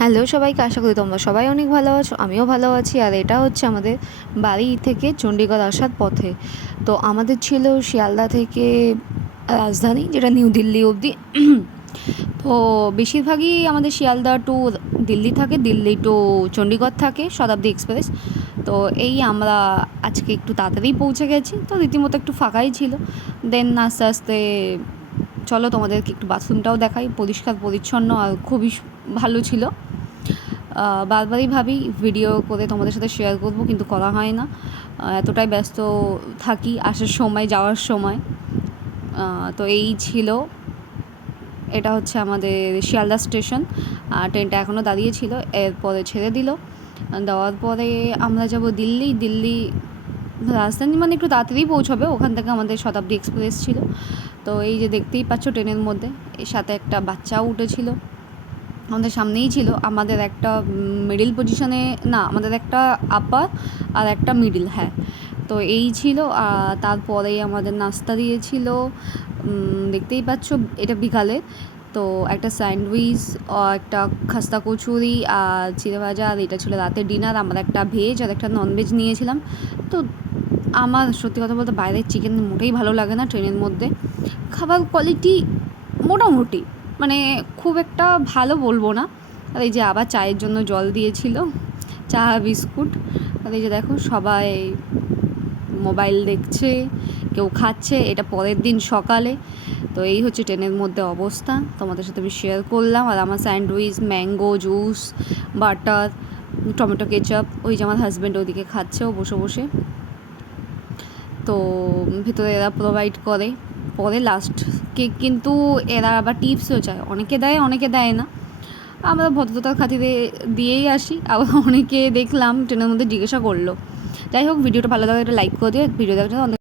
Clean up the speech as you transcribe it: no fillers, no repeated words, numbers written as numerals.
Hello সবাইকে, আশা করি তোমরা সবাই অনেক ভালো আছো। আমিও ভালো আছি। আর এটা হচ্ছে আমাদের বাড়ি থেকে চণ্ডীগড় আসার পথে। তো আমাদের ছিল শিয়ালদা থেকে রাজধানী, যেটা নিউ দিল্লি অবধি। তো বেশিরভাগই আমাদের শিয়ালদা টু দিল্লি থাকে, দিল্লি টু চণ্ডীগড় থাকে শতাব্দী এক্সপ্রেস। তো এই আমরা আজকে একটু তাড়াতাড়ি পৌঁছে গেছি, তো রীতিমতো একটু ফাঁকাই ছিল। দেন আস্তে আস্তে চলো তোমাদেরকে একটু বাথরুমটাও দেখাই, পরিষ্কার পরিচ্ছন্ন আর খুবই ভালো ছিল। বারবারই ভাবি ভিডিও করে তোমাদের সাথে শেয়ার করব, কিন্তু করা হয় না। এতটাই ব্যস্ত থাকি আসার সময় যাওয়ার সময়। তো এই ছিল, এটা হচ্ছে আমাদের শিয়ালদা স্টেশন। ট্রেনটা এখনও দাঁড়িয়ে ছিল, এরপরে ছেড়ে দিল। দেওয়ার পরে আমরা যাব দিল্লি। দিল্লি রাজধানী মানে একটু তাড়াতাড়ি পৌঁছবে, ওখান থেকে আমাদের শতাব্দী এক্সপ্রেস ছিল। তো এই যে দেখতেই পাচ্ছ ট্রেনের মধ্যে এর সাথে একটা বাচ্চাও উঠেছিল, আমাদের সামনেই ছিল। আমাদের একটা মিডিল পজিশনে, না আমাদের একটা আপার আর একটা মিডিল, হ্যাঁ। তো এই ছিল। তারপরেই আমাদের নাস্তা দিয়েছিল, দেখতেই পাচ্ছ এটা বিকালে। তো একটা স্যান্ডউইচ, একটা খাস্তা কচুরি আর চিড়ে ভাজা, আর এটা ছিল রাতের ডিনার। আমরা একটা ভেজ আর একটা ননভেজ নিয়েছিলাম। তো আমার সত্যি কথা বলতে বাইরের চিকেন মোটেই ভালো লাগে না ট্রেনের মধ্যে। খাবার কোয়ালিটি মোটামুটি, মানে খুব একটা ভালো বলবো না। আর এই যে আবার চায়ের জন্য জল দিয়েছিল, চা বিস্কুট। আর এই যে দেখো সবাই মোবাইল দেখছে, কেউ খাচ্ছে। এটা পরের দিন সকালে। তো এই হচ্ছে ট্রেনের মধ্যে অবস্থা, তোমাদের সাথে আমি শেয়ার করলাম। আর আমার sandwich, mango juice, butter, tomato ketchup, ওই যে আমার হাজব্যান্ড ওইদিকে খাচ্ছে ও বসে বসে। তো ভেতরে এরা প্রোভাইড করে। পরে লাস্ট কেক, কিন্তু এরা আবার টিপসও চায়, অনেকে দেয় অনেকে দেয় না। আমরা ভদ্রতার খাতিরে দিয়েই আসি। আবার অনেকে দেখলাম ট্রেনের মধ্যে জিজ্ঞাসা করলো। যাই হোক, ভিডিওটা ভালো লাগে একটা লাইক করে দিও। ভিডিও দেখার জন্য